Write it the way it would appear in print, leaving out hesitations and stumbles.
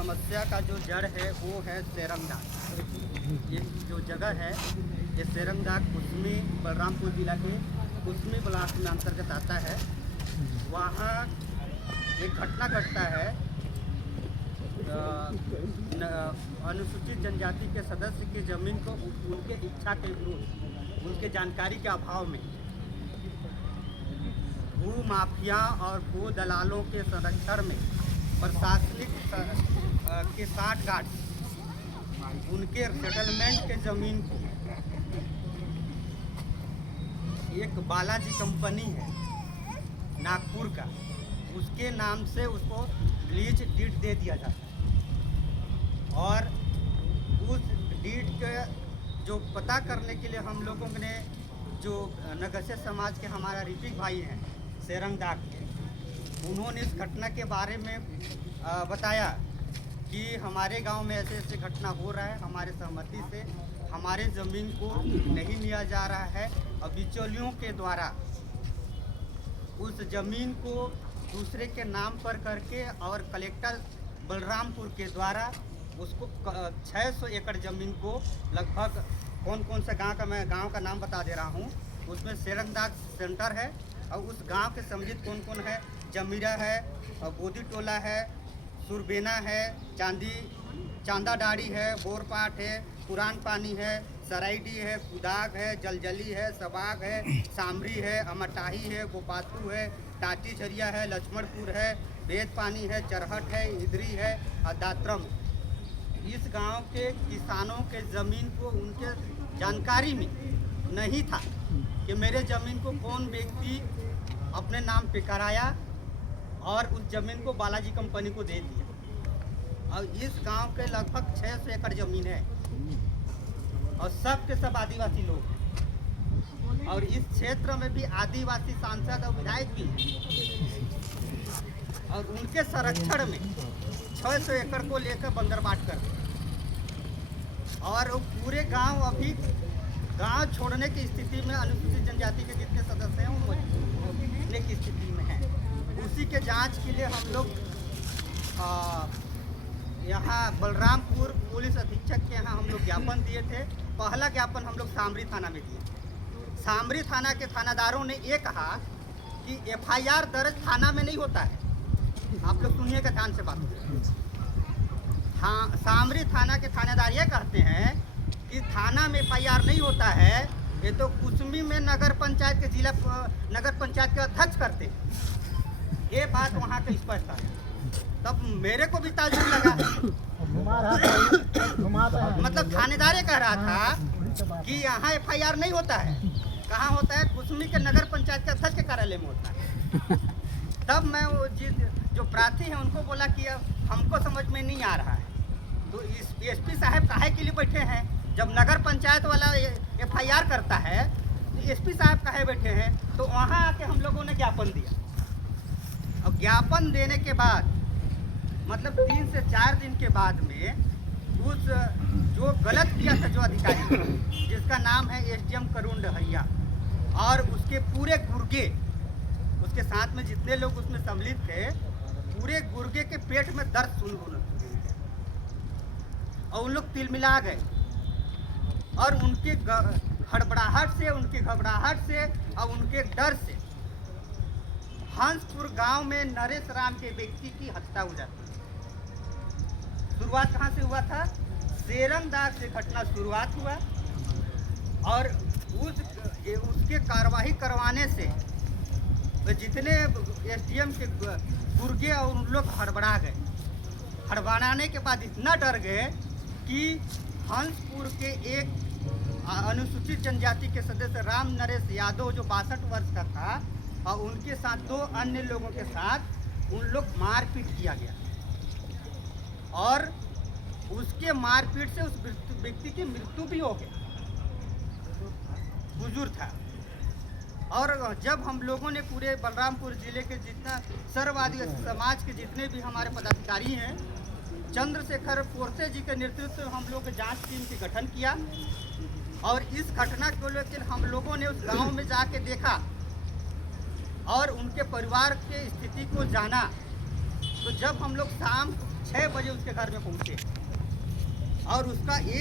समस्या का जो जड़ है वो है सेरंगदाग। ये जो जगह है ये सेरंगदाग कुसमी बलरामपुर जिला के कुसमी ब्लॉक में अंतर्गत आता है। वहाँ एक घटना घटता है, अनुसूचित जनजाति के सदस्य की जमीन को उनके इच्छा के विरुद्ध, उनके जानकारी के अभाव में भू माफिया और भू दलालों के संरक्षण में प्रशासनिक के साठगांठ उनके सेटलमेंट के जमीन को एक बालाजी कंपनी है नागपुर का, उसके नाम से उसको लीज डीड दे दिया जाता है। और उस डीड के जो पता करने के लिए हम लोगों ने जो नगस्य समाज के हमारा ऋतिक भाई हैं सेरंगदाग के, उन्होंने इस घटना के बारे में बताया कि हमारे गांव में ऐसे ऐसे घटना हो रहा है, हमारे सहमति से हमारे ज़मीन को नहीं लिया जा रहा है और बिचौलियों के द्वारा उस ज़मीन को दूसरे के नाम पर करके और कलेक्टर बलरामपुर के द्वारा उसको 600 एकड़ ज़मीन को लगभग कौन कौन सा गांव का, मैं गांव का नाम बता दे रहा हूं, उसमें सेरंगदाग सेंटर है और उस गांव के सम्मिलित कौन कौन है, जमीरा है, बोदी टोला है, सुरबेना है, चांदा डाड़ी है, बोरपाट है, पुरान पानी है, सराइडी है, कुदाग है, जलजली है, सबाग है, सामरी है, अमटाही है, गोपातू है, टाटी झरिया है, लक्ष्मणपुर है, बेद पानी है, चरहट है, इदरी है और दात्रम। इस गांव के किसानों के ज़मीन को उनके जानकारी में नहीं था कि मेरे ज़मीन को कौन व्यक्ति अपने नाम पे कराया और उस ज़मीन को बालाजी कंपनी को दे दिया। और इस गांव के लगभग 600 एकड़ ज़मीन है और सब के सब आदिवासी लोग हैं और इस क्षेत्र में भी आदिवासी सांसद और विधायक भी हैं और उनके संरक्षण में 600 एकड़ को लेकर बंदरबाट कर दिया। और पूरे गांव अभी गांव छोड़ने की स्थिति में अनुसूचित जनजाति के जितने सदस्य हैं वो छोड़ने की स्थिति में हैं। उसी के जांच के लिए हम लोग यहाँ बलरामपुर पुलिस अधीक्षक के यहाँ हम लोग ज्ञापन दिए थे। पहला ज्ञापन हम लोग सामरी थाना में दिए। सामरी थाना के थानादारों ने ये कहा कि FIR दर्ज थाना में नहीं होता है। आप लोग सुनिएगा ध्यान से बात। हाँ, सामरी थाना के थानेदार ये कहते हैं कि थाना में FIR नहीं होता है, ये तो कुसमी में नगर पंचायत के जिला नगर पंचायत के अध्यक्ष करते हैं। ये बात वहाँ का स्पष्ट है। तब मेरे को भी ताज्जुब लगा, मतलब थानेदार कह रहा था कि यहाँ FIR नहीं होता है। कहाँ होता है? कुसमी के नगर पंचायत के अध्यक्ष के कार्यालय में होता है। तब मैं वो जो प्रार्थी हैं उनको बोला कि हमको समझ में नहीं आ रहा है, तो SP साहब काहे के लिए बैठे हैं? जब नगर पंचायत वाला FIR करता है तो SP साहब काहे बैठे हैं? तो वहाँ आके हम लोगों ने ज्ञापन दिया और ज्ञापन देने के बाद मतलब 3 से 4 दिन के बाद में उस जो गलत किया था जो अधिकारी, जिसका नाम है SDM करुण डहरिया और उसके पूरे गुर्गे, उसके साथ में जितने लोग उसमें सम्मिलित थे, पूरे गुर्गे के पेट में दर्द शुरू होने और उन लोग तिलमिला गए और उनके हड़बड़ाहट से, उनकी घबराहट से और उनके डर से हंसपुर गांव में नरेश राम के व्यक्ति की हत्या हो जाती है। शुरुआत कहाँ से हुआ था? सेरंगदाग से घटना शुरुआत हुआ और उसके कार्रवाई करवाने से जितने SDM के गुर्गे और उन लोग हड़बड़ा गए। हड़बड़ाने के बाद इतना डर गए कि हंसपुर के एक अनुसूचित जनजाति के सदस्य राम नरेश यादव जो 62 वर्ष का था और उनके साथ 2 अन्य लोगों के साथ उन लोग मारपीट किया गया और उसके मारपीट से उस व्यक्ति की मृत्यु भी हो गई। बुजुर्ग था। और जब हम लोगों ने पूरे बलरामपुर जिले के जितना सर्ववादी समाज के जितने भी हमारे पदाधिकारी हैं, चंद्रशेखर पोरसे जी के नेतृत्व में हम लोग जांच टीम के गठन किया और इस घटना को लेकर हम लोगों ने उस गांव में जाके देखा और उनके परिवार के स्थिति को जाना। तो जब हम लोग शाम 6 बजे उसके घर में पहुंचे और उसका एक